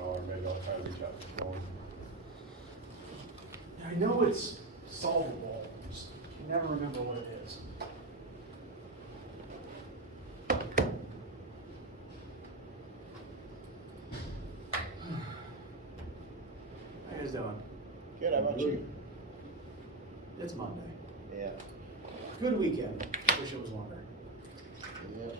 know, or maybe I'll try to reach out to Sean. I know it's solvable, just can never remember what it is. How you guys doing? Good, how about you? It's Monday. Yeah. Good weekend. Wish it was longer. Yep.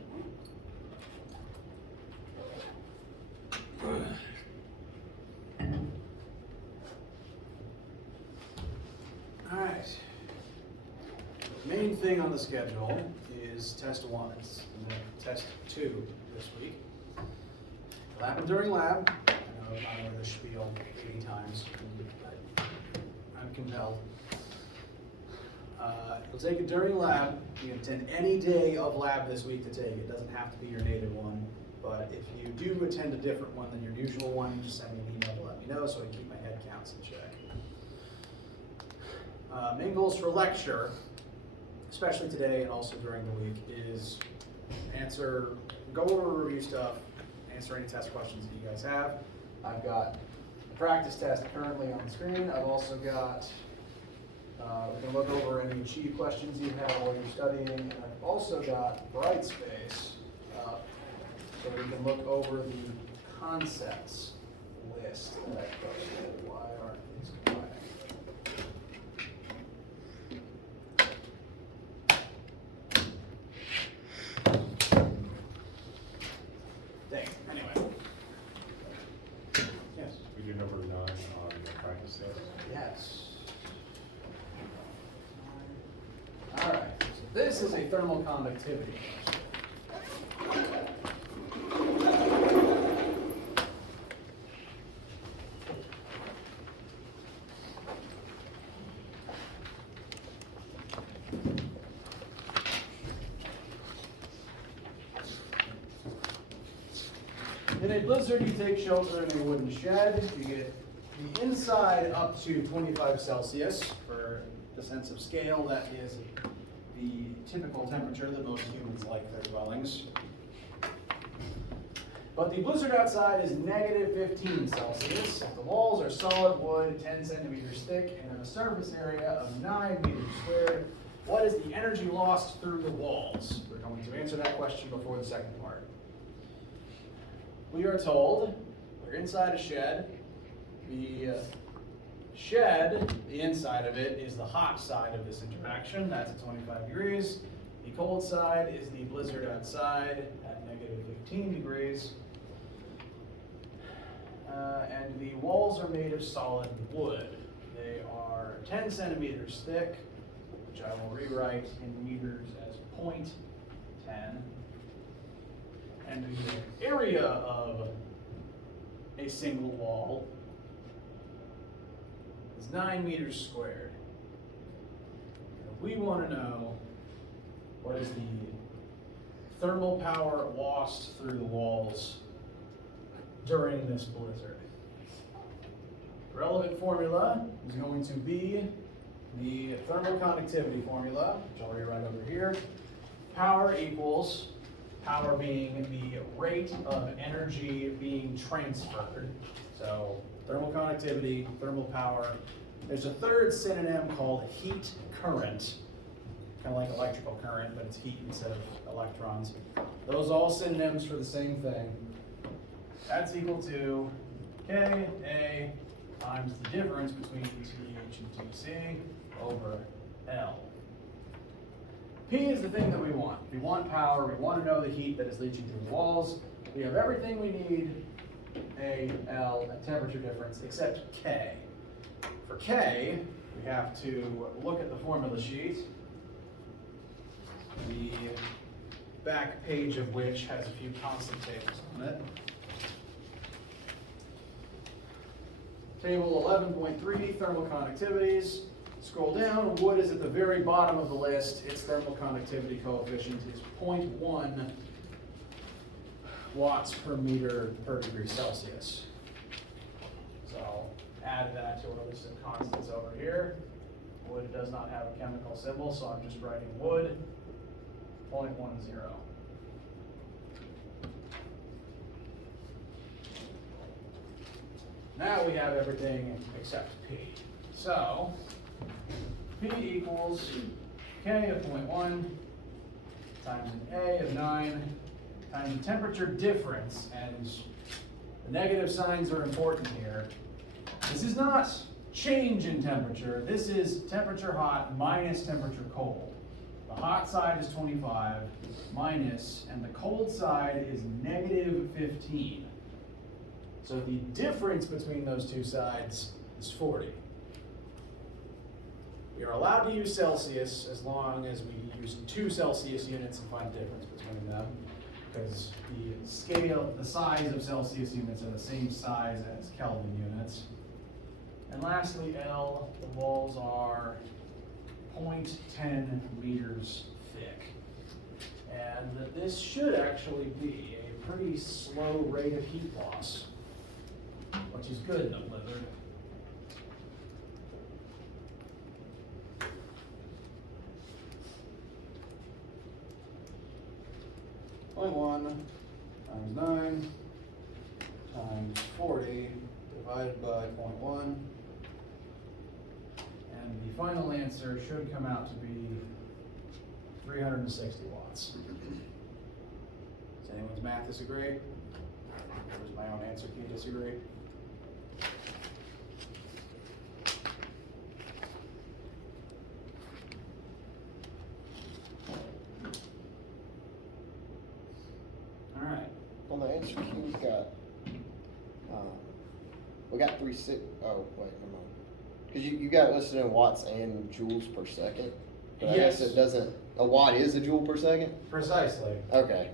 All right. Main thing on the schedule is test 1. It's test 2 this week. Lab and during lab. I know I read the spiel 80 times, but I'm compelled. You'll take it during lab. You can attend any day of lab this week to take it. It doesn't have to be your native one. But if you do attend a different one than your usual one, just send me an email to let me know so I can keep my head counts in check. Main goals for lecture, especially today and also during the week, is go over review stuff, answer any test questions that you guys have. I've got a practice test currently on the screen. I've also got, we can look over any achieve questions you have while you're studying. And I've also got Brightspace up, so we can look over the concepts list that I posted. Why aren't these combining? Dang, anyway. Yes. We do number 9 on the practice test. Yes. All right, so this is a thermal conductivity question. In a blizzard, you take shelter in a wooden shed. You get the inside up to 25 Celsius. For the sense of scale, that is the typical temperature that most humans like their dwellings. But the blizzard outside is negative 15 Celsius. The walls are solid wood, 10 centimeters thick, and have a surface area of 9 meters squared. What is the energy lost through the walls? We're going to answer that question before the second part. We are told we're inside a shed. The shed, the inside of it, is the hot side of this interaction. That's at 25 degrees. The cold side is the blizzard outside at negative 15 degrees. And the walls are made of solid wood. They are 10 centimeters thick, which I will rewrite in meters as 0.10. And the area of a single wall is 9 meters squared. We want to know what is the thermal power lost through the walls during this blizzard. The relevant formula is going to be the thermal conductivity formula, which I'll rewrite over here. Power equals, power being the rate of energy being transferred. So thermal conductivity, thermal power. There's a third synonym called heat current, kind of like electrical current, but it's heat instead of electrons. Those are all synonyms for the same thing. That's equal to Ka times the difference between TH and TC over L. P is the thing that we want. We want power. We want to know the heat that is leaching through the walls. We have everything we need, A, L, and temperature difference, except K. For K, we have to look at the formula sheet, the back page of which has a few constant tables on it. Table 11.3, thermal conductivities. Scroll down, wood is at the very bottom of the list. Its thermal conductivity coefficient is 0.1 watts per meter per degree Celsius. So add that to our list of constants over here. Wood does not have a chemical symbol, so I'm just writing wood, 0.10. Now we have everything except P. So, P equals K of 0.1 times an A of 9 times the temperature difference, and the negative signs are important here. This is not change in temperature, this is temperature hot minus temperature cold. The hot side is 25 minus, and the cold side is negative 15. So the difference between those two sides is 40. We are allowed to use Celsius as long as we use 2 Celsius units and find the difference between them, because the size of Celsius units are the same size as Kelvin units. And lastly, L, the walls are 0.10 meters thick. And this should actually be a pretty slow rate of heat loss, which is good in a blizzard. .1 times 9 times 40 divided by 0.1. And the final answer should come out to be 360 watts. Does anyone's math disagree? Or does my own answer key disagree? All right. On the answer key, we got 3 6. Oh, wait, never mind. Because you got it listed in watts and joules per second. But I guess it doesn't. A watt is a joule per second? Precisely. Okay.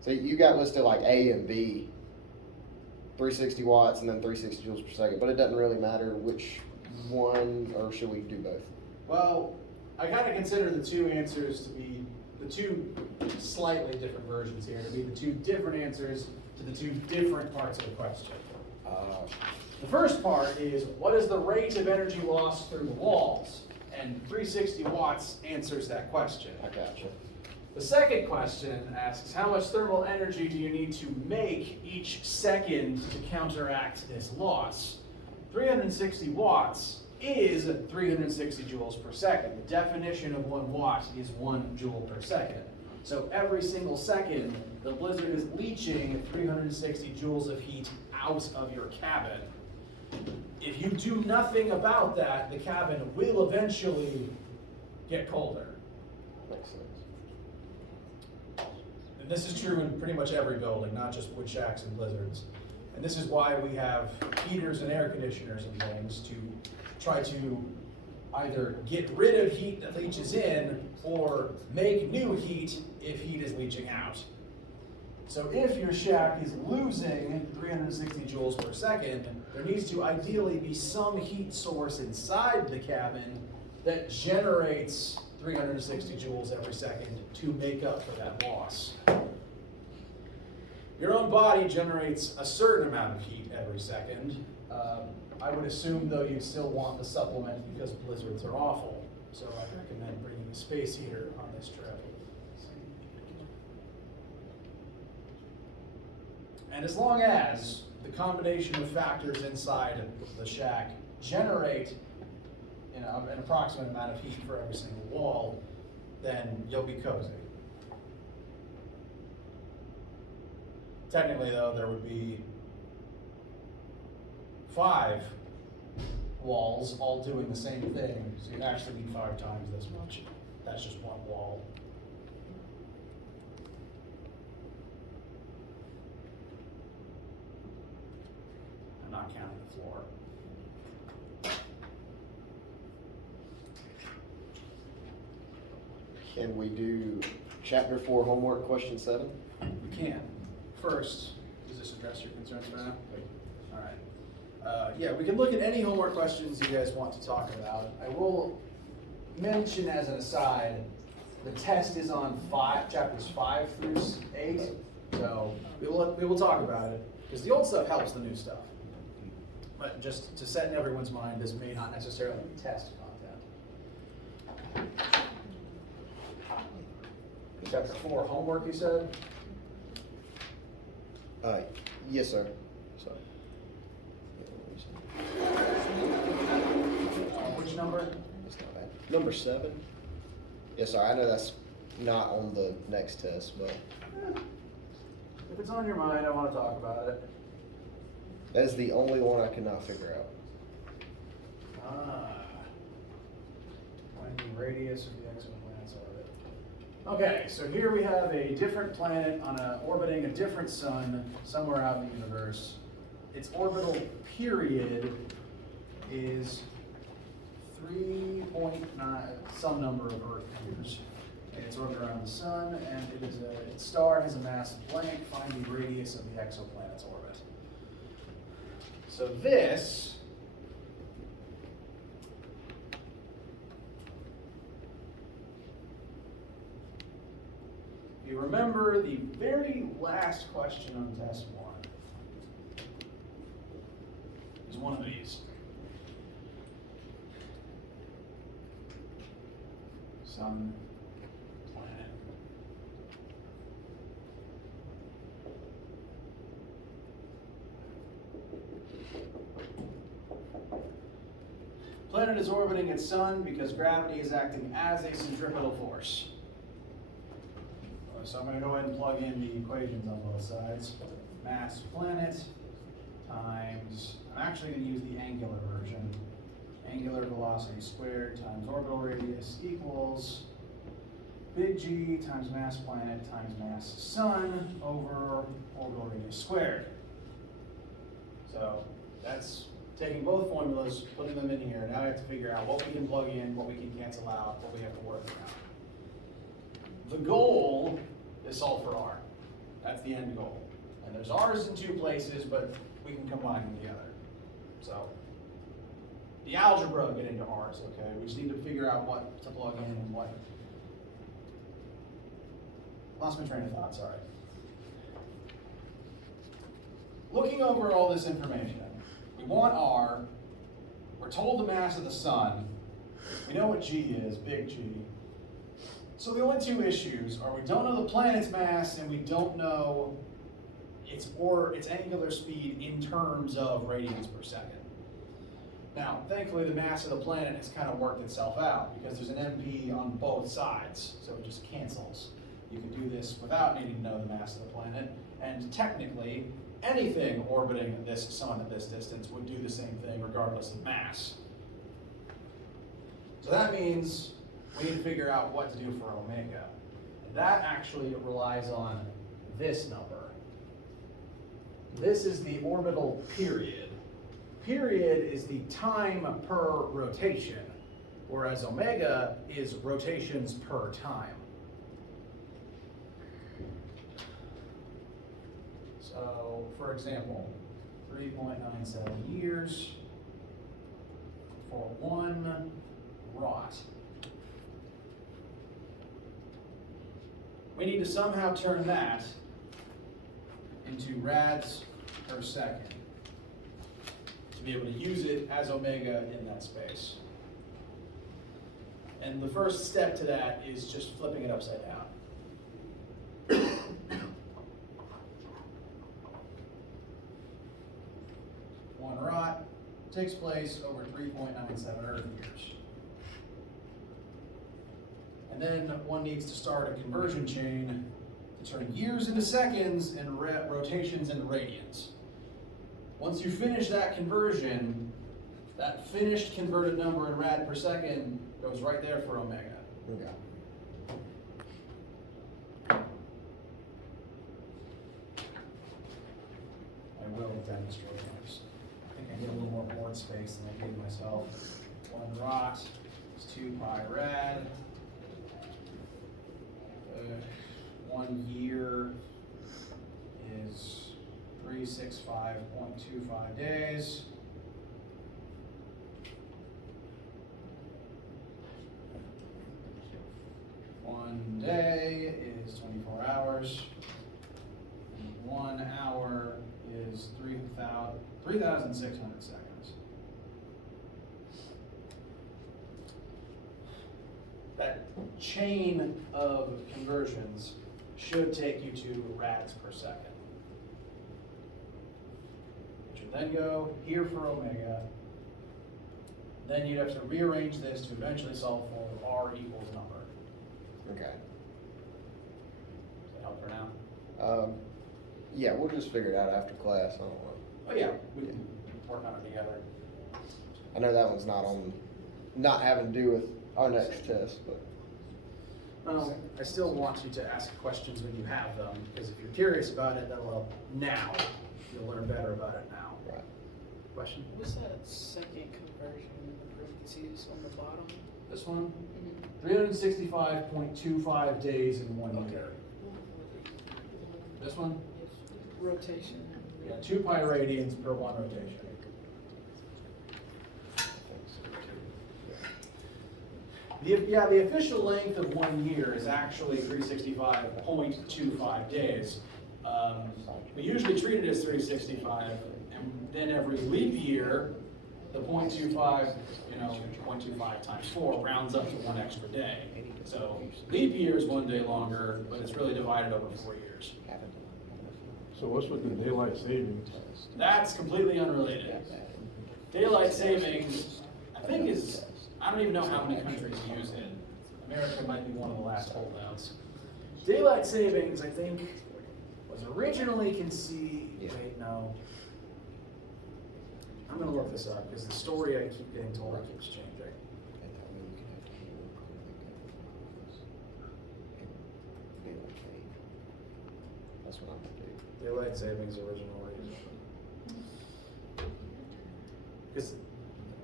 So you got listed like A and B, 360 watts and then 360 joules per second, but it doesn't really matter which one, or should we do both? Well, I kind of consider the two answers to be the two slightly different versions here, to be the two different answers to the two different parts of the question. The first part is, what is the rate of energy loss through the walls? And 360 watts answers that question. I gotcha. The second question asks, how much thermal energy do you need to make each second to counteract this loss? 360 watts is 360 joules per second. The definition of 1 watt is 1 joule per second. So every single second, the blizzard is leaching 360 joules of heat out of your cabin. If you do nothing about that, the cabin will eventually get colder. Makes sense. And this is true in pretty much every building, not just wood shacks and blizzards. And this is why we have heaters and air conditioners and things to try to either get rid of heat that leaches in or make new heat if heat is leaching out. So if your shack is losing 360 joules per second, there needs to ideally be some heat source inside the cabin that generates 360 joules every second to make up for that loss. Your own body generates a certain amount of heat every second. I would assume, though, you'd still want the supplement because blizzards are awful. So I recommend bringing a space heater on this trip. And as long as the combination of factors inside the shack generate an approximate amount of heat for every single wall, then you'll be cozy. Technically, though, there would be 5 walls all doing the same thing, so you'd actually need 5 times this much. That's just one wall. I'm not counting the floor. Can we do chapter 4 homework question 7? You can. First, does this address your concerns, Matt? All right. Yeah, we can look at any homework questions you guys want to talk about. I will mention as an aside, the test is on chapters 5 through 8, so we will talk about it, because the old stuff helps the new stuff. But just to set in everyone's mind, this may not necessarily be test content. Chapter 4 homework, you said? Yes, sir. So Which number? That's not bad. Number 7. Yeah, sorry, I know that's not on the next test, but If it's on your mind, I want to talk about it. that is the only one I could not figure out. Find the radius of the exoplanet's orbit. Okay, so here we have a different planet orbiting a different sun somewhere out in the universe. Its orbital period is 3.9 some number of Earth years. And it's orbiting around the sun, and its star has a mass blank. Find the radius of the exoplanet's orbit. So this you remember the very last question on test 1 is one of these. Sun, planet. Planet is orbiting its sun because gravity is acting as a centripetal force. So I'm going to go ahead and plug in the equations on both sides. Mass planet times, I'm actually going to use the angular version. Angular velocity squared times orbital radius equals big G times mass planet times mass sun over orbital radius squared. So that's taking both formulas, putting them in here. Now I have to figure out what we can plug in, what we can cancel out, what we have to work around. The goal is solve for R. That's the end goal. And there's R's in 2 places, but we can combine them together. So the algebra will get into R's, okay? We just need to figure out what to plug in and what. Lost my train of thought, sorry. Looking over all this information, we want R. We're told the mass of the sun. We know what G is, big G. So the only 2 issues are we don't know the planet's mass and we don't know its angular speed in terms of radians per second. Now, thankfully the mass of the planet has kind of worked itself out because there's an MP on both sides, so it just cancels. You can do this without needing to know the mass of the planet, and technically anything orbiting this sun at this distance would do the same thing regardless of mass. So that means we need to figure out what to do for omega. And that actually relies on this number. This is the orbital period. Period is the time per rotation, whereas omega is rotations per time. So, for example, 3.97 years for 1 rot. We need to somehow turn that into rads per second to be able to use it as omega in that space. And the first step to that is just flipping it upside down. 1 rot takes place over 3.97 Earth years. And then one needs to start a conversion chain to turn years into seconds and rotations into radians. Once you finish that conversion, that finished converted number in rad per second goes right there for omega. Okay. I will demonstrate this. I think I need a little more board space than I gave myself. 1 rot is 2 pi rad. 1 year is 365.25 days. One day is 24 hours. 1 hour is 3,600 seconds. That chain of conversions should take you to rads per second, which is then go here for omega. Then you'd have to rearrange this to eventually solve for R equals number. Okay. Does that help for now? Yeah, we'll just figure it out after class. I don't know. Oh yeah, we can work on it together. I know that one's not having to do with our next test, but. I still want you to ask questions when you have them, because if you're curious about it, that'll help now. You'll learn better about it now. Right. Question? What's that second conversion in the parentheses on the bottom? This one? 365.25 days in 1 year. This one? Rotation. Yeah, 2 pi radians per 1 rotation. The official length of 1 year is actually 365.25 days. We usually treat it as 365, and then every leap year, the 0.25, 0.25 times 4 rounds up to 1 extra day. So leap year is 1 day longer, but it's really divided over 4 years. So what's with the daylight savings? That's completely unrelated. Daylight savings, I think I don't even know how many countries use it. America might be one of the last holdouts. Daylight savings, I think, was originally conceived, wait, no. I'm gonna look this up, because the story I keep getting told keeps changing. That's what I'm gonna do. Daylight savings originally. Because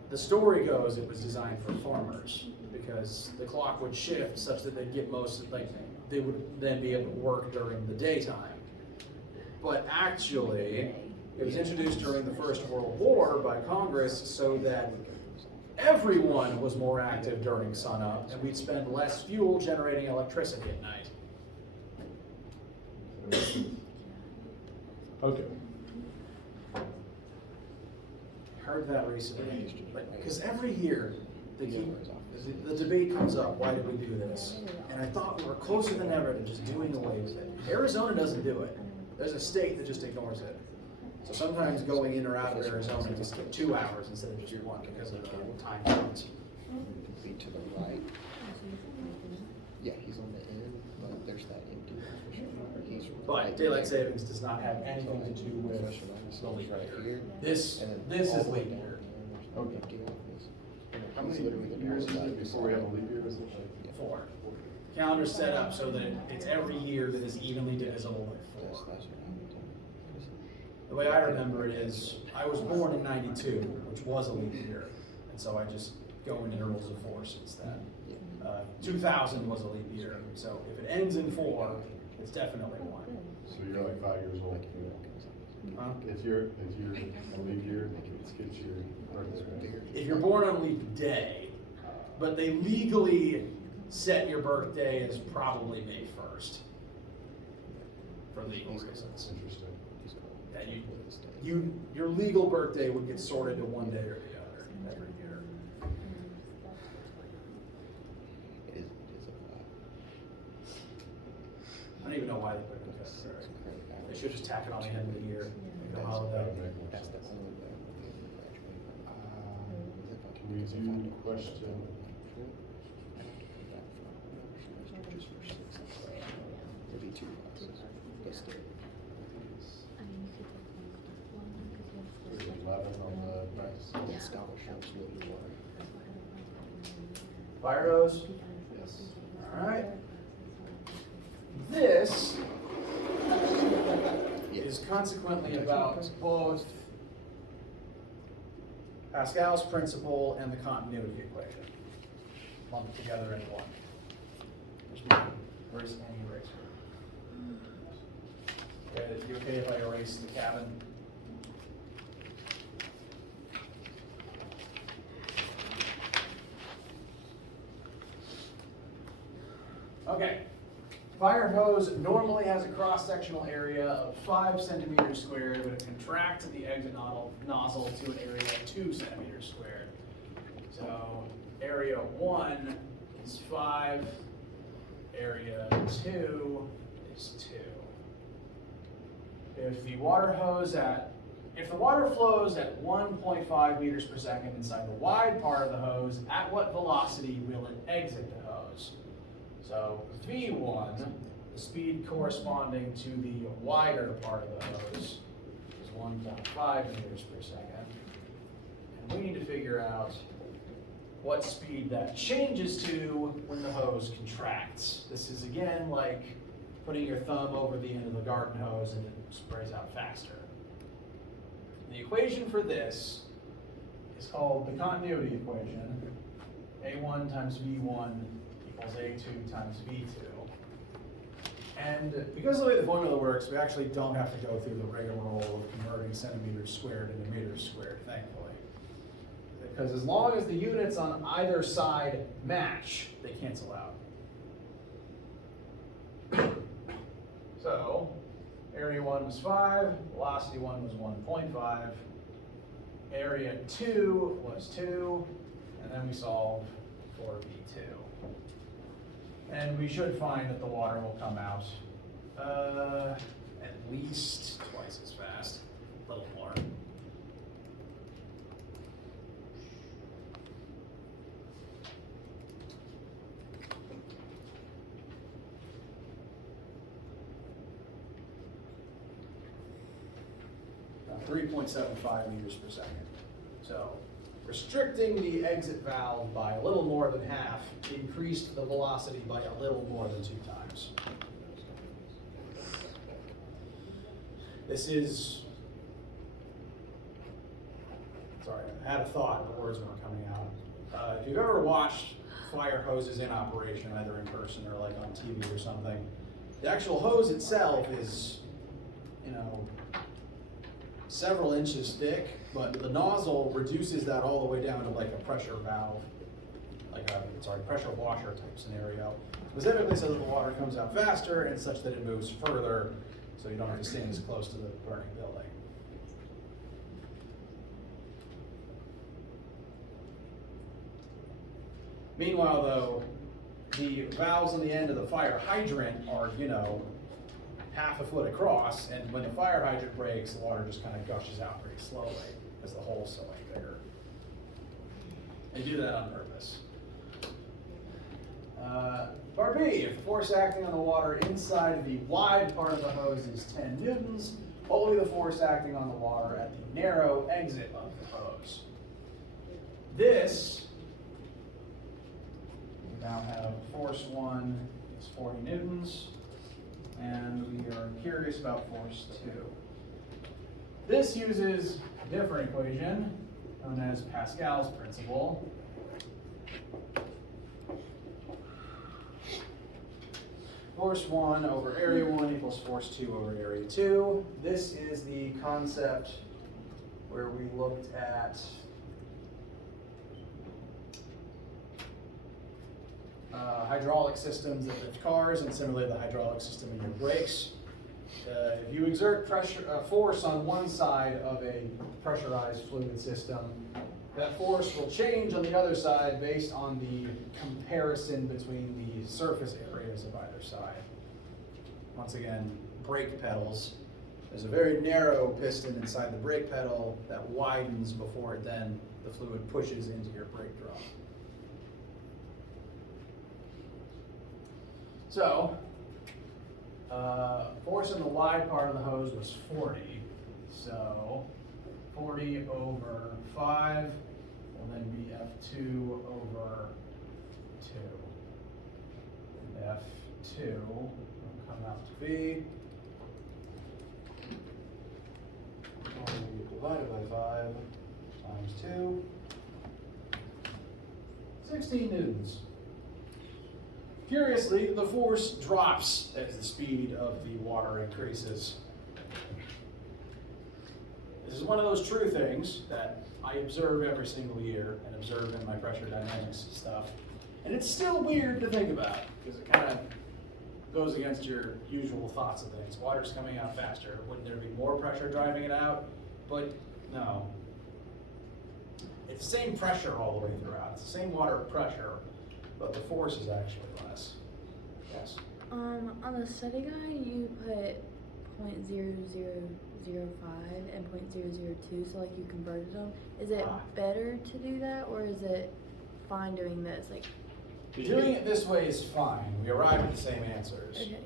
the story goes it was designed for farmers, because the clock would shift such that they'd get they would then be able to work during the daytime. But actually, it was introduced during the First World War by Congress so that everyone was more active during sunup, and we'd spend less fuel generating electricity at night. Okay. Heard that recently, because every year the debate comes up, why did we do this? And I thought we were closer than ever to just doing away with it. Arizona doesn't do it. There's a state that just ignores it. So sometimes going in or out of Arizona just get 2 hours instead of just 1 because of the time difference. Be to the right. Yeah, he's on the end, but there's that empty position. But daylight savings does not have anything to do with the leap year. This is leap year. Okay. How many years is it before we have a leap year? Is it like 4. Calendar's set up so that it's every year that is evenly divisible by 4. The way I remember it is, I was born in '92, which was a leap year, and so I just go in intervals of 4 since then. 2000 was a leap year, so if it ends in 4, it's definitely 1. So you're like 5 years old. Huh? If you're a leap year, it gets your birthday. If you're born on leap day, but they legally set your birthday as probably May 1st for legal reasons. That's interesting. That your legal birthday would get sorted to one day or the other every year. It is I don't even know why they put it in February. They should just tack it on the end of the year, make it a holiday. That would make more sense. Can we do question? It'd be 2 classes, but still. There's 11 on the practice. And scholarships would be more. Fire hose? Yes. All right. This is consequently about both Pascal's principle and the continuity equation lumped together into one. Where's any eraser? Okay, you okay if I erase the cabin? Okay. Fire hose normally has a cross-sectional area of 5 centimeters squared, but it contracts at the exit nozzle to an area of 2 centimeters squared. So area 1 is 5, area 2 is 2. If the water hose at if the water flows at 1.5 meters per second inside the wide part of the hose, at what velocity will it exit the hose? So V1, the speed corresponding to the wider part of the hose, is 1.5 meters per second. And we need to figure out what speed that changes to when the hose contracts. This is again like putting your thumb over the end of the garden hose and it sprays out faster. The equation for this is called the continuity equation. A1 times V1 equals A2 times V2. And because of the way the formula works, we actually don't have to go through the rigmarole of converting centimeters squared into meters squared, thankfully. Because as long as the units on either side match, they cancel out. So, area 1 was 5, velocity 1 was 1.5, area 2 was 2, and then we solve for V2. And we should find that the water will come out at least twice as fast, a little more. Now 3.75 meters per second. So restricting the exit valve by a little more than half increased the velocity by a little more than 2 times. This is, sorry, I had a thought and the words weren't coming out. If you've ever watched fire hoses in operation, either in person or like on TV or something, the actual hose itself is, you know, several inches thick, but the nozzle reduces that all the way down to like a pressure valve, like a, pressure washer type scenario, specifically so that the water comes out faster and such that it moves further, so you don't have to stand as close to the burning building. Meanwhile though, the valves on the end of the fire hydrant are, you know, half a foot across, and when the fire hydrant breaks, the water just kind of gushes out pretty slowly because the hole's so much bigger. They do that on purpose. Part B, if the force acting on the water inside the wide part of the hose is 10 newtons, what will be the force acting on the water at the narrow exit of the hose? This, we now have force 1 is 40 newtons. And we are curious about force 2. This uses a different equation known as Pascal's principle. Force 1 over area 1 equals force 2 over area 2. This is the concept where we looked at hydraulic systems that lift cars and similarly the hydraulic system in your brakes. If you exert force on one side of a pressurized fluid system, that force will change on the other side based on the comparison between the surface areas of either side. Once again, brake pedals. There's a very narrow piston inside the brake pedal that widens before then the fluid pushes into your brake drum. So, force in the wide part of the hose was 40. So, 40 over 5 will then be F2 over 2. And F2 will come out to be divided by 5 times 2, 16 newtons. Curiously, the force drops as the speed of the water increases. This is one of those true things that I observe every single year and observe in my pressure dynamics stuff. And it's still weird to think about because it kind of goes against your usual thoughts of things. Water's coming out faster. Wouldn't there be more pressure driving it out? But no. It's the same pressure all the way throughout. It's the same water pressure, but the force is actually less. Yes? On the study guide, you put .05 and .002, so like you converted them. Is it Ah. better to do that, or is it fine doing this? Like, Doing it this way is fine. We arrive at the same answers. okay.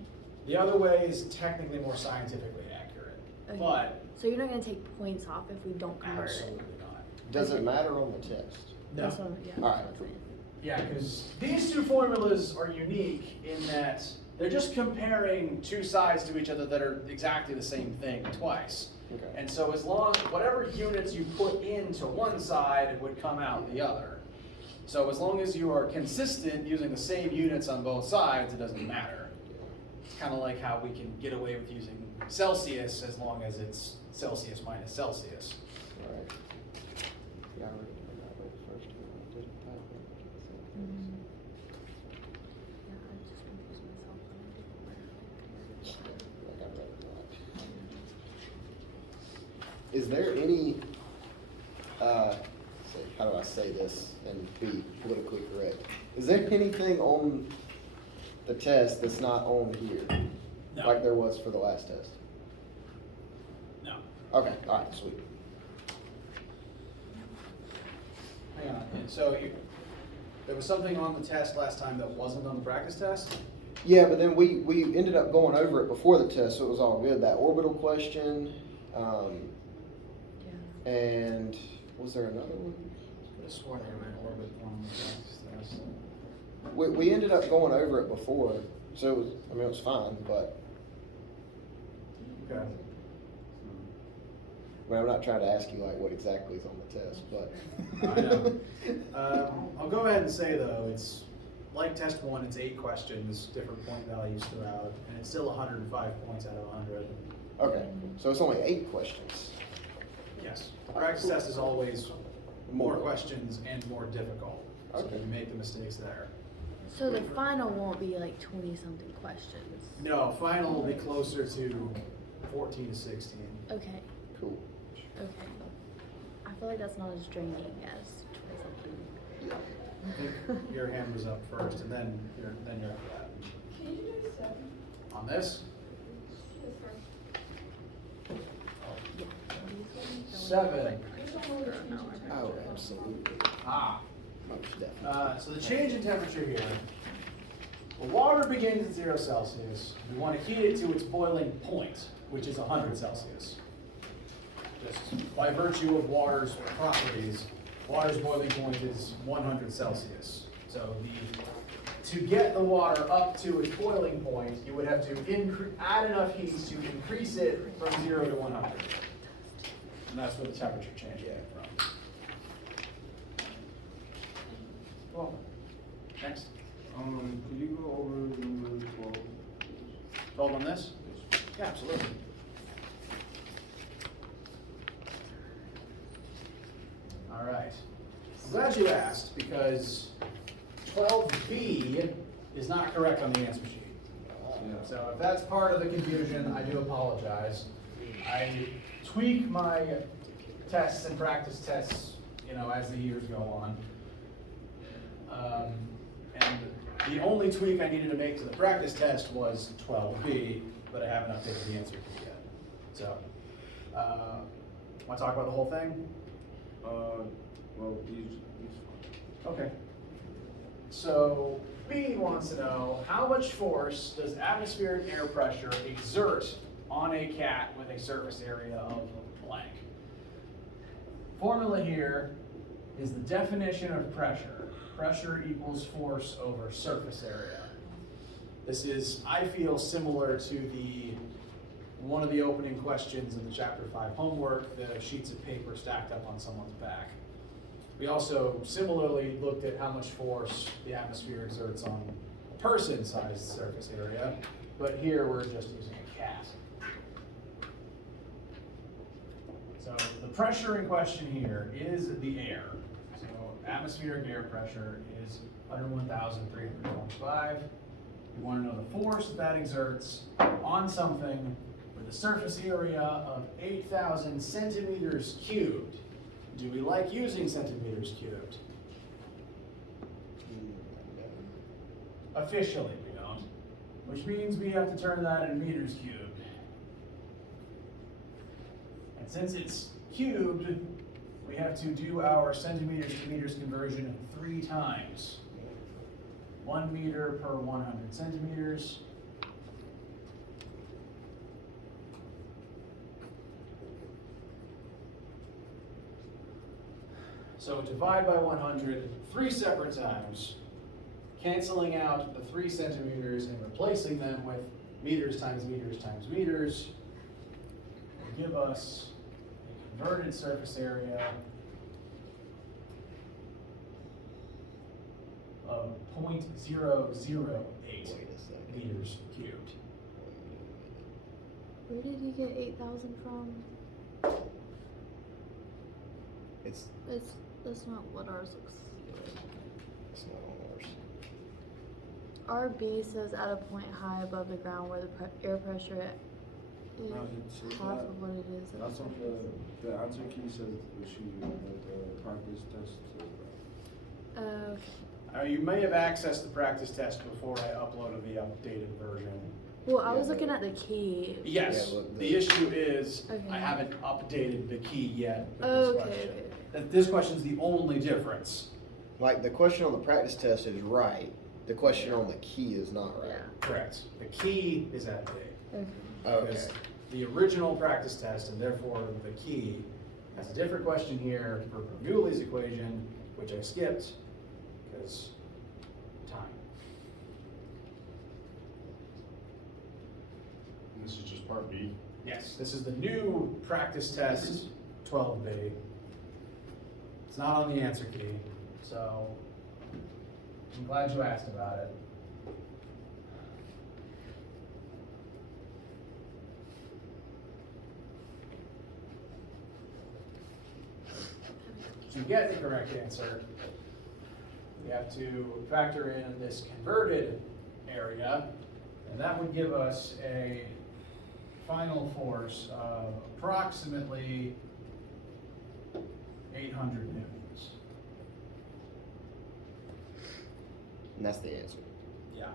The other way is technically more scientifically accurate, Okay. but So you're not gonna take points off if we don't convert absolutely it? not. Does it matter on the test? No. That's what, yeah, Alright. that's what I'm saying. Yeah, because these two formulas are unique in that they're just comparing two sides to each other that are exactly the same thing twice. Okay. And so as long, whatever units you put into one side would come out the other. So as long as you are consistent using the same units on both sides, it doesn't matter. It's kind of like how we can get away with using Celsius as long as it's Celsius minus Celsius. Alright. Yeah, I already did that way the first time. I did it that way. Mhm. Yeah, I just confused myself when I did where I converted it. Like I read it right. Is there any, how do I say this and be politically correct? Is there anything on the test that's not on here? No. Like there was for the last test? No. Okay, alright, sweet. Hang on. And so there was something on the test last time that wasn't on the practice test? Yeah, but then we ended up going over it before the test, so it was all good. That orbital question, Yeah. and was there another one? I swore they were in orbit on the practice test. We ended up going over it before, so it was, I mean, it was fine, but Okay. I mean, I'm not trying to ask you like what exactly is on the test, but. I know. I'll go ahead and say though, it's like test one, it's 8 questions, different point values throughout, and it's still 105 points out of 100. Okay, so it's only 8 questions. Yes. Practice test is always more questions and more difficult. So Okay. you make the mistakes there. So the final won't be like 20-something questions? No, final will be closer to 14 to 16. Okay, Cool. okay. I feel like that's not as draining as 20-something. Yeah. I think your hand was up first, and then you're after that. Can you do 7? On this? Yeah. 7. Oh, absolutely. Ah. Most definitely. So the change in temperature here. The water begins at 0 Celsius. We want to heat it to its boiling point, which is 100 Celsius. Just by virtue of water's properties, water's boiling point is 100 Celsius. So to get the water up to its boiling point, you would have to add enough heat to increase it from 0 to 100. And that's where the temperature change came from. Well, next. Could you go over number 12? 12 on this? Yeah, absolutely. All right. I'm glad you asked because 12B is not correct on the answer sheet. So if that's part of the confusion, I do apologize. I tweak my tests and practice tests, as the years go on. And the only tweak I needed to make to the practice test was 12B, but I haven't updated the answer key yet. So, want to talk about the whole thing? Well, these Okay. So, B wants to know, how much force does atmospheric air pressure exert on a cat with a surface area of blank? Formula here is the definition of pressure. Pressure equals force over surface area. This is, I feel, similar to one of the opening questions in the Chapter 5 homework, the sheets of paper stacked up on someone's back. We also similarly looked at how much force the atmosphere exerts on a person-sized surface area, but here we're just using a cat. So the pressure in question here is the air. So atmospheric air pressure is 101,325. We want to know the force that exerts on something with a surface area of 8,000 centimeters cubed. Do we like using centimeters cubed? Officially, we don't. Which means we have to turn that into meters cubed. since it's cubed, we have to do our centimeters to meters conversion 3 times. 1 meter per 100 centimeters. So divide by 100 3 separate times, canceling out the 3 centimeters and replacing them with meters times meters times meters will give us a converted surface area of 0.008 meters cubed. Where did you get 8,000 from? That's not what ours looks like. It's not on ours. RB says at a point high above the ground where the air pressure is No, it says half that. of what it is. at That's the what surface. the answer key says, the practice test says that. Okay. You may have accessed the practice test before I uploaded the updated version. Well, I was Yeah, looking at the key. Yes, Yeah, look, the issue is Okay. I haven't updated the key yet with this Okay, question. okay. This question's the only difference. Like, the question on the practice test is right, the question on the key is not right. Correct. The key is out of date. Okay. Okay. Because the original practice test, and therefore the key, has a different question here for Bernoulli's equation, which I skipped because time. And this is just part B. Yes, this is the new practice test 12B. It's not on the answer key, so I'm glad you asked about it. To get the correct answer, we have to factor in this converted area, and that would give us a final force of approximately 800 newtons. And that's the answer. Yeah.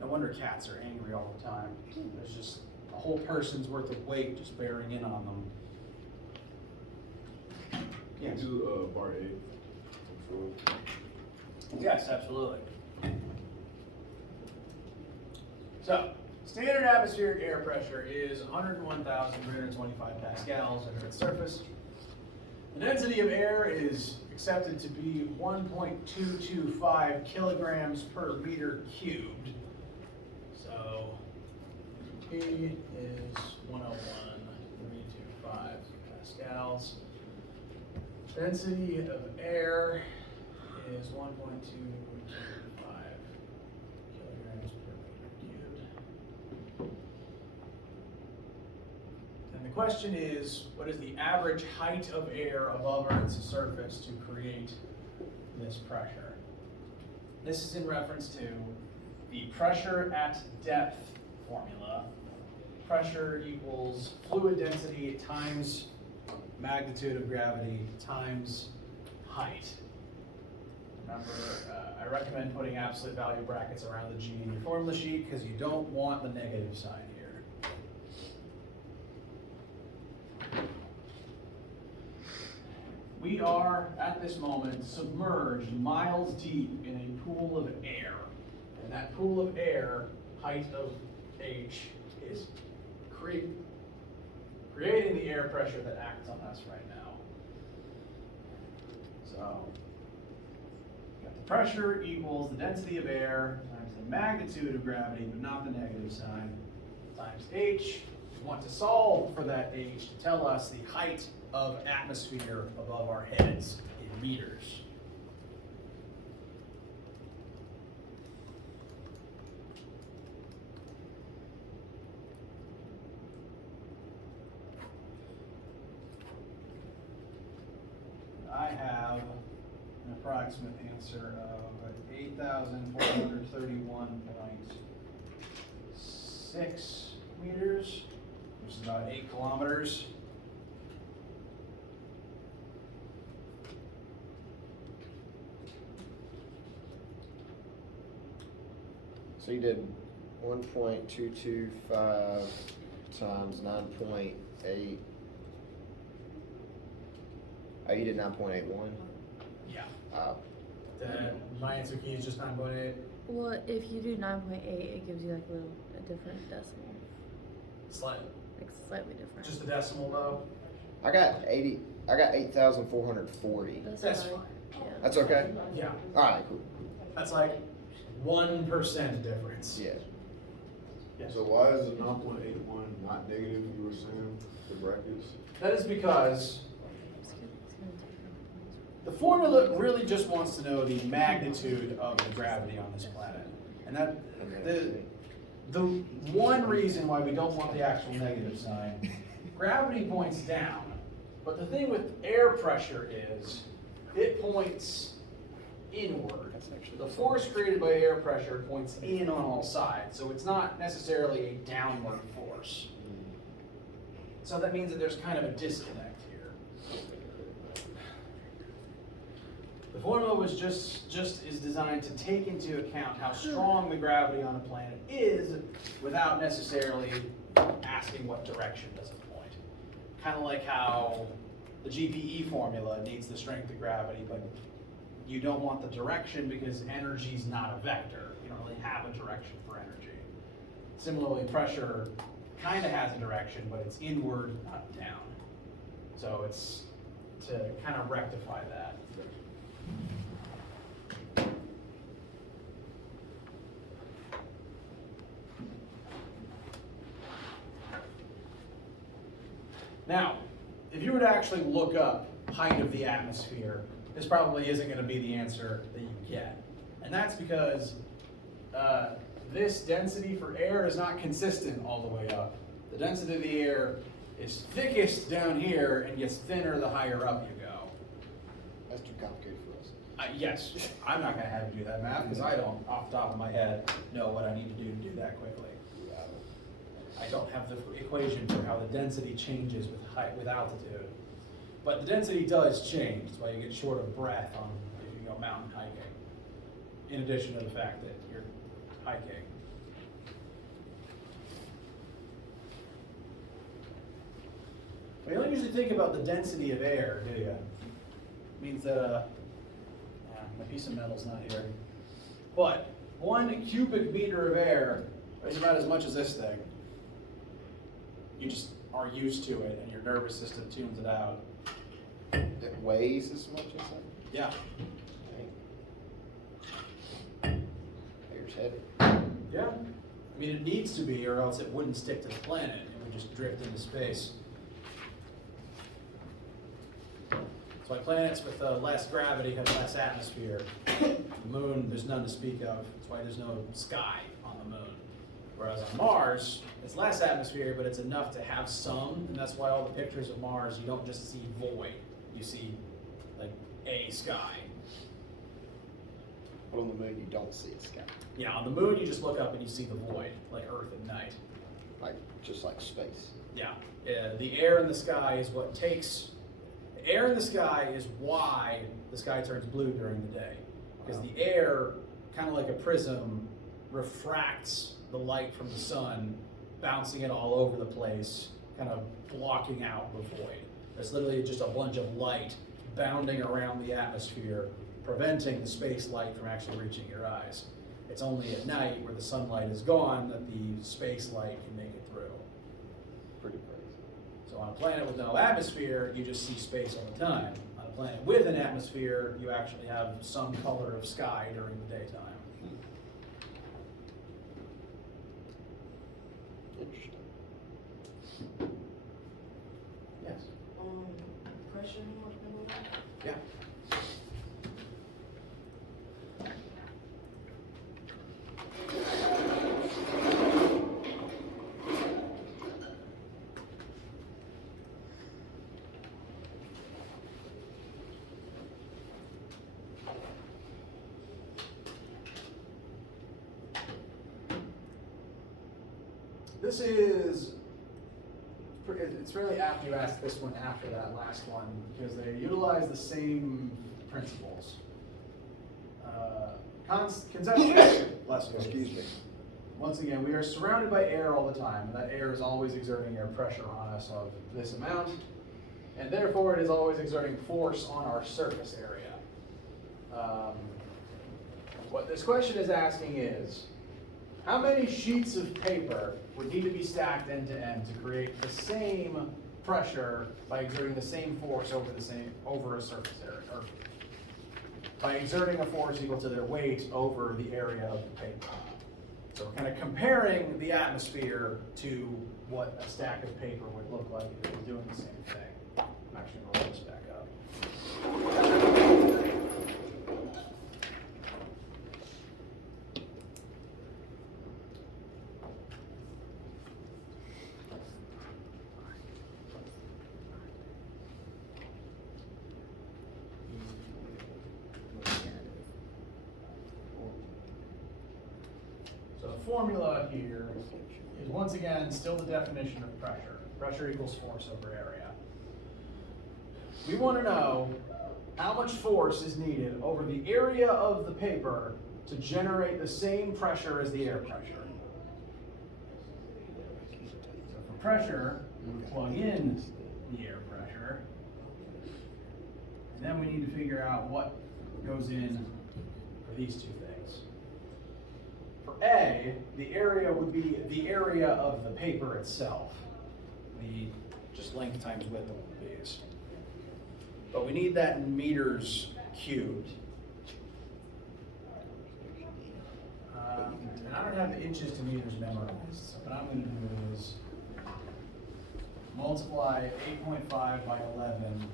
No wonder cats are angry all the time. There's just a whole person's worth of weight just bearing in on them. Yes. Do bar A. Yes, absolutely. So, standard atmospheric air pressure is 101,325 pascals under its surface. The density of air is accepted to be 1.225 kilograms per meter cubed. So, P is 101,325 pascals. Density of air is 1.225 kilograms per meter cubed. And the question is, what is the average height of air above Earth's surface to create this pressure? This is in reference to the pressure at depth formula. Pressure equals fluid density times magnitude of gravity times height. Remember, I recommend putting absolute value brackets around the G in your formula sheet because you don't want the negative sign here. We are, at this moment, submerged miles deep in a pool of air. And that pool of air, height of H, is creating the air pressure that acts on us right now. So, got the pressure equals the density of air times the magnitude of gravity, but not the negative sign, times H. We want to solve for that H to tell us the height of atmosphere above our heads in meters. I have an approximate answer of 8,431.6 meters, which is about 8 kilometers. So you did 1.225 times 9.8 8. Oh, you did 9.81? Yeah. Oh. My answer key is just 9.8. Well, if you do 9.8, it gives you like a different decimal, Slightly. like slightly different. Just the decimal though. I got 8,440. That's fine. fine. Yeah. That's okay? Yeah. Alright, cool. That's like 1% difference. Yeah. So why is the 9.81 not negative, you were saying, the brackets? That is because It's gonna take the formula really just wants to know the magnitude of the gravity on this planet. And that the one reason why we don't want the actual negative sign, gravity points down, but the thing with air pressure is it points inward. The force created by air pressure points in on all sides, so it's not necessarily a downward force. So that means that there's kind of a disconnect here. The formula was just is designed to take into account how strong the gravity on a planet is without necessarily asking what direction does it point. Kind of like how the GPE formula needs the strength of gravity, but you don't want the direction because energy is not a vector. You don't really have a direction for energy. Similarly, pressure kind of has a direction, but it's inward, not down. So it's to kind of rectify that. Now, if you were to actually look up height of the atmosphere, this probably isn't going to be the answer that you get. And that's because this density for air is not consistent all the way up. The density of the air is thickest down here and gets thinner the higher up you go. That's too complicated for us. Yes, I'm not going to have you do that math because I don't, off the top of my head, know what I need to do that quickly. I don't have the equation for how the density changes with height, with altitude. But the density does change. That's why you get short of breath on if you go mountain hiking. In addition to the fact that you're hiking. But you don't usually think about the density of air, do you? It means that my piece of metal's not here. But 1 cubic meter of air is about as much as this thing. You just are used to it and your nervous system tunes it out. It weighs as much as that? Yeah. Air's heavy. Yeah. I mean, it needs to be, or else it wouldn't stick to the planet. It would just drift into space. That's why planets with less gravity have less atmosphere. The moon, there's none to speak of. That's why there's no sky on the moon. Whereas on Mars, it's less atmosphere, but it's enough to have some, and that's why all the pictures of Mars, you don't just see void. You see, like, a sky. But on the moon, you don't see a sky. Yeah, on the moon, you just look up and you see the void, like Earth at night. Just like space. Yeah, the air in the sky is what takes, the air in the sky is why the sky turns blue during the day. Because the air, kind of like a prism, refracts the light from the sun, bouncing it all over the place, kind of blocking out the void. It's literally just a bunch of light bounding around the atmosphere, preventing the space light from actually reaching your eyes. It's only at night where the sunlight is gone that the space light can make it through. Pretty crazy. So on a planet with no atmosphere, you just see space all the time. On a planet with an atmosphere, you actually have some color of sky during the daytime. Interesting. Yes. Pressure, how much remember that? Yeah. This is, it's fairly apt you asked this one after that last one because they utilize the same principles. Excuse me. Once again, we are surrounded by air all the time, and that air is always exerting air pressure on mass of this amount, and therefore it is always exerting force on our surface area. What this question is asking is, how many sheets of paper would need to be stacked end to end to create the same pressure by exerting the same force over a surface area, or by exerting a force equal to their weight over the area of the paper? So we're kind of comparing the atmosphere to what a stack of paper would look like if it was doing the same thing. I'm actually going to roll this back up. So the formula here is once again still the definition of pressure. Pressure equals force over area. We want to know how much force is needed over the area of the paper to generate the same pressure as the air pressure. So for pressure, we plug in the air pressure, and then we need to figure out what goes in for these two things. For A, the area would be the area of the paper itself. The just length times width of these. But we need that in meters cubed. And I don't have the inches to meters memorized, so what I'm going to do is multiply 8.5 by 11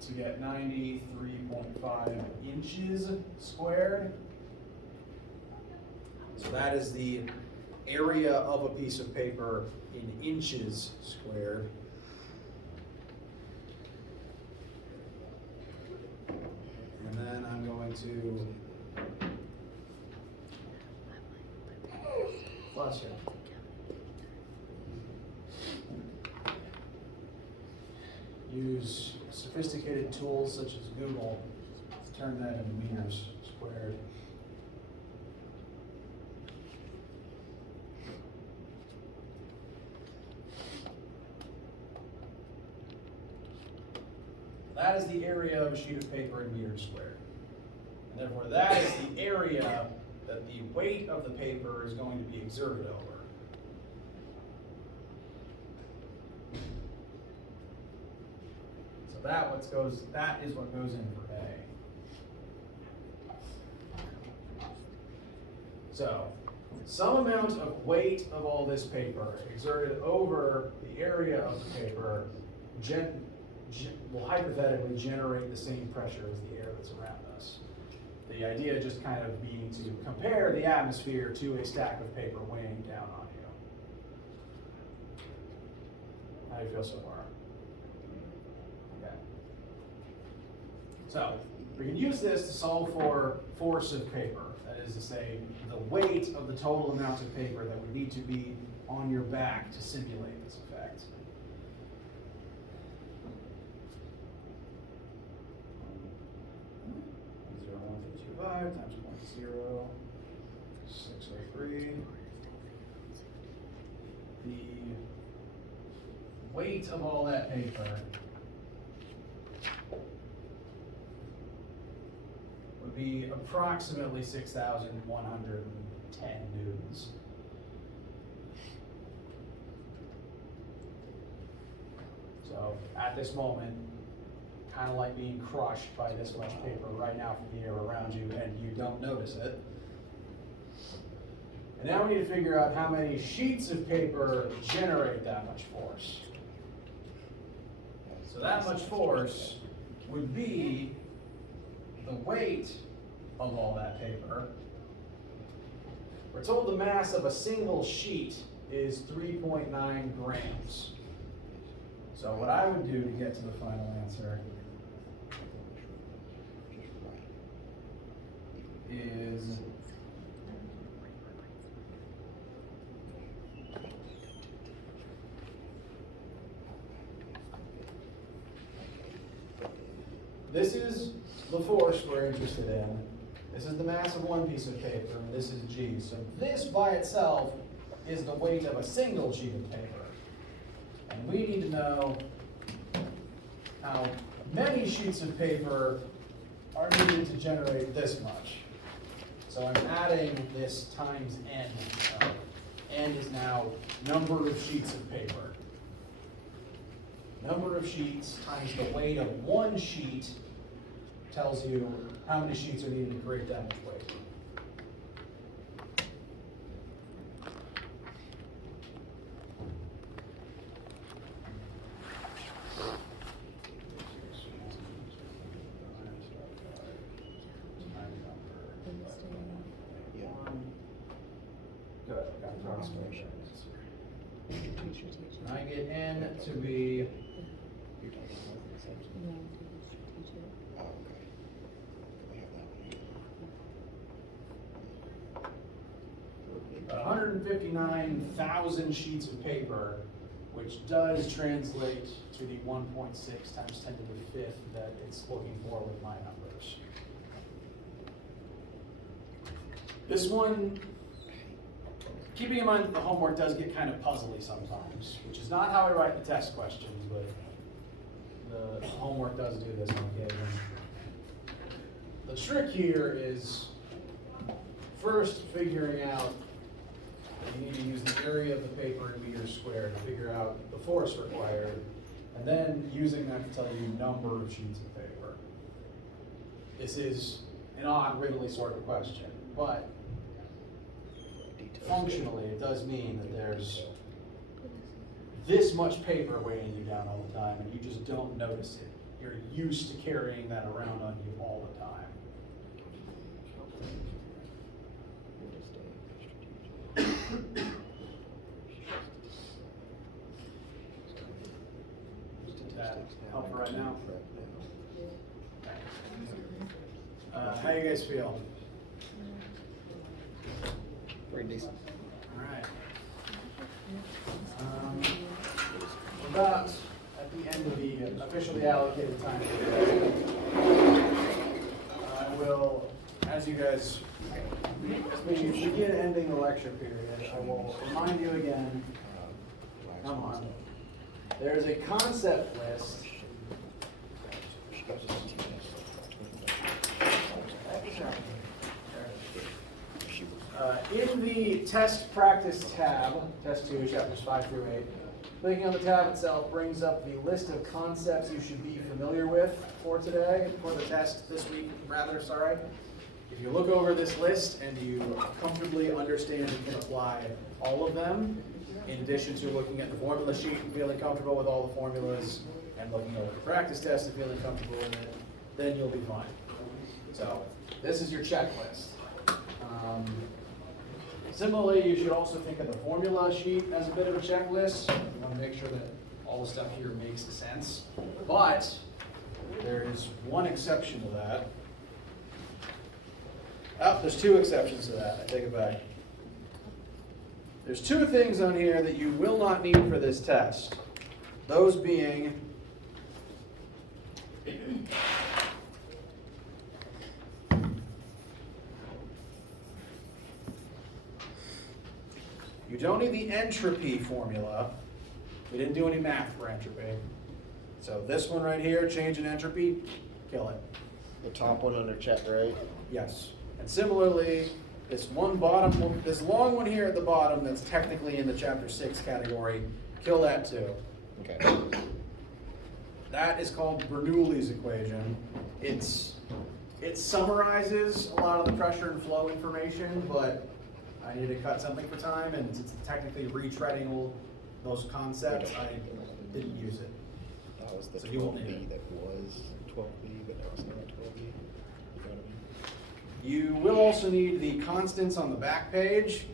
to get 93.5 inches squared. So that is the area of a piece of paper in inches squared. And then I'm going to bless you. Use sophisticated tools such as Google to turn that into meters squared. That is the area of a sheet of paper in meters squared. And therefore that is the area that the weight of the paper is going to be exerted over. So that is what goes in for A. So some amount of weight of all this paper exerted over the area of the paper will hypothetically generate the same pressure as the air that's around us. The idea just kind of being to compare the atmosphere to a stack of paper weighing down on you. How do you feel so far? Okay. So we can use this to solve for force of paper. That is to say, the weight of the total amount of paper that would need to be on your back to simulate this effect. Times 0.0603. The weight of all that paper would be approximately 6,110 newtons. So at this moment, kind of like being crushed by this much paper right now from the air around you, and you don't notice it. And now we need to figure out how many sheets of paper generate that much force. So that much force would be the weight of all that paper. We're told the mass of a single sheet is 3.9 grams. So what I would do to get to the final answer is this is the force we're interested in. This is the mass of one piece of paper, and this is G. So this by itself is the weight of a single sheet of paper. And we need to know how many sheets of paper are needed to generate this much. So I'm adding this times n. N is now number of sheets of paper. Number of sheets times the weight of one sheet tells you how many sheets are needed to create that much weight. Good, got approximation. I get n to be You're talking about the section. Oh, okay. We have that one. 159,000 sheets of paper, which does translate to the 1.6 times 10 to the 5th that it's looking for with my numbers. This one, keeping in mind that the homework does get kind of puzzly sometimes, which is not how I write the test questions, but the homework does do this on occasion. The trick here is first figuring out that you need to use the area of the paper in meters squared to figure out the force required, and then using that to tell you number of sheets of paper. This is an odd, riddly sort of question, but functionally, it does mean that there's this much paper weighing you down all the time, and you just don't notice it. You're used to carrying that around on you all the time. Did that help for right now? How you guys feel? Pretty decent. All right. We're about at the end of the officially allocated time for today. I will, as you guys begin ending the lecture period, I will remind you again, come on, there's a concept list. In the test practice tab, test 2, chapters 5 through 8, clicking on the tab itself brings up the list of concepts you should be familiar with for today, for the test this week, rather, sorry. If you look over this list and you comfortably understand and can apply all of them, in addition to looking at the formula sheet and feeling comfortable with all the formulas, and looking over the practice test and feeling comfortable with it, then you'll be fine. So, this is your checklist. Similarly, you should also think of the formula sheet as a bit of a checklist. You want to make sure that all the stuff here makes sense. But there is one exception to that. Oh, there's two exceptions to that. I take it back. There's two things on here that you will not need for this test. Those being you don't need the entropy formula. We didn't do any math for entropy. So this one right here, change in entropy, kill it. The top one under chapter 8. Yes. And similarly, this one bottom one, this long one here at the bottom that's technically in the chapter 6 category, kill that too. Okay. That is called Bernoulli's equation. It summarizes a lot of the pressure and flow information, but I needed to cut something for time, and it's technically retreading those concepts. I didn't use it. That was the So you won't need 12B it. that was 12B, but now it's not 12B. You know what I mean? You will also need the constants on the back page.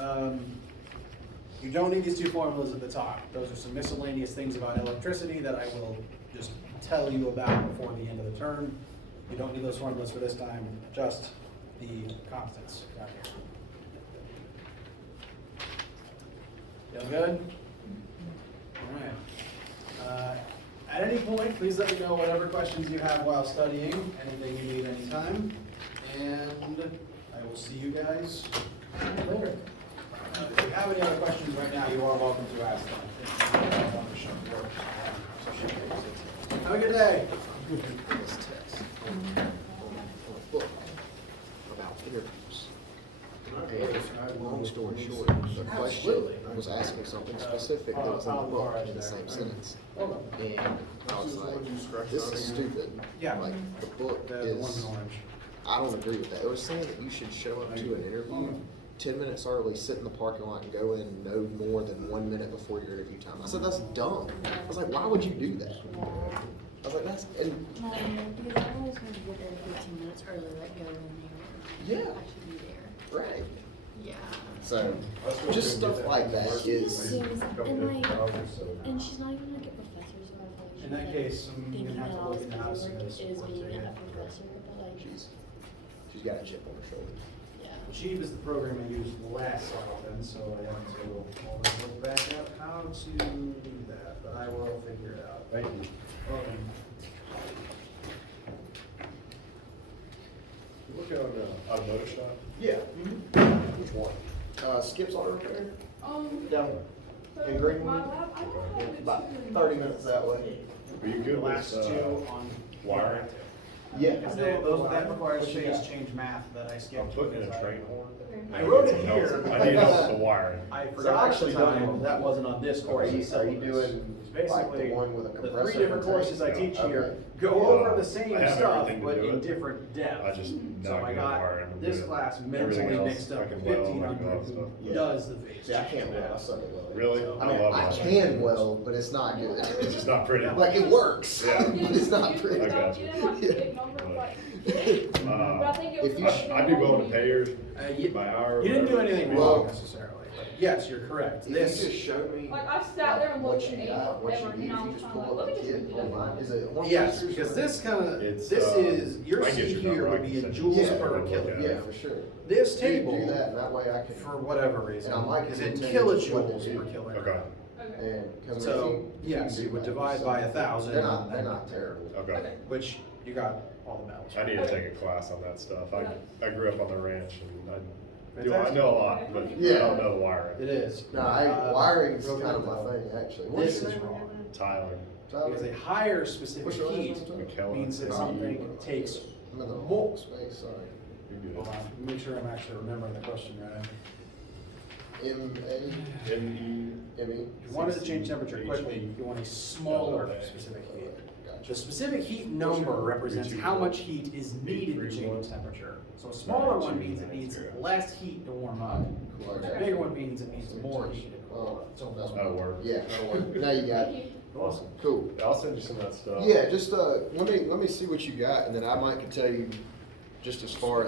You don't need these two formulas at the top. Those are some miscellaneous things about electricity that I will just tell you about before the end of the term. You don't need those formulas for this time, just the constants down here. Feel good? All right. At any point, please let me know whatever questions you have while studying, anything you need anytime. and I will see you guys later. If you have any other questions right now, you are welcome to ask them. Have a good day. This test on a book about interviews. And long story short, the question was asking something specific that was in the book in the same sentence. And I was like, this is stupid. Yeah. Like, the book The one in is, orange. I don't agree with that. It was saying that you should show up to an interview 10 minutes early, sit in the parking lot, and go in no more than 1 minute before your interview time. I said, that's dumb. I was like, why would you do that? I was like, that's, and Dude, I always want to get there 15 minutes early, like go in there. Yeah. Actually be there. right. Yeah. So, just stuff like that She is, just seems, and like, and she's not even like a professor, so I feel like she's In that like case, I'm thinking gonna have that to all look this into how to paperwork submit is this being report a to you. professor, but like, she's got a chip on her shoulder. yeah. Achieve is the program I used last often, so I have to always look back at how to do that, but I will figure it out. Thank you. Okay. You look at automotive shop? Yeah. Which one? Skip's Auto Repair? Down So in Greenwood? my lab, I don't have the About two in 30 minutes that way. Are you The good with, last two on. wiring? Yeah. Because that requires What you phase got? change math that I skipped. I'm putting in because a I- train horn. I wrote it need help. here. I need help with the wiring. I So forgot at actually the doing time, one- that wasn't on this Are course. you It's doing like basically the one with a the compressor? three different and courses I tank? teach Okay. here go over the same I have stuff, everything to but do in it. different depth. I just So not I good at got wiring. I'm this good. class Everything mentally else, mixed up I with can weld, I can 1500 weld who stuff. Yeah. does the phase Yeah, I change can't weld, I math. suck at welding. Really? So- I love I it. can weld, but it's not good. It's just not pretty. Like, it works, Yeah. but it's not pretty. I got you. But I think it was If you like- I'd be willing to pay her You by hour. you didn't do anything Well- wrong necessarily, but yes, you're correct. If you This, just show me Like, I sat there and what looked you at got, what you Ava, need, and I if you was just kinda pull like, up let the me just kit do that. online, is it one? yes, piece or because something? this kind of, It's, this is, your I get C your here number, I would can be in send you joules Yeah, per look kilo. at it. Yeah, for sure. This Do table, that, and that way I can. for whatever reason, And I might is in continue to kilojoules do. per kilogram. Okay, Okay. And, cause So, if yes, do you would that, divide so by 1,000. They're not terrible. okay. Which, you got all the bells. I need to take a class on that stuff. I grew up on the ranch and I Fantastic. know a lot, but I Yeah. don't know the wiring. It is. No, wiring's Real kind of good, my though. thing, actually. This your is name wrong. again? Tyler. Tyler? Because a higher specific What's your last heat name? McKellen. means that Oh, something takes I'm in the more. wrong space, sorry. You're Hold good. on, make sure I'm actually remembering the question right. M-A-M-E? M-E. If you wanted to change temperature quickly, you want a smaller specific heat. Gotcha. The specific heat number represents how much heat is needed to change temperature. So a smaller one means it needs less heat to warm up. Cool, A okay. bigger one means it needs more heat to cool Oh, up. So that's That'll work. Yeah, that'll work. Now you got it. Awesome. Cool. I'll send you some of that stuff. Yeah, just, let me see what you got, and then I might can tell you just as far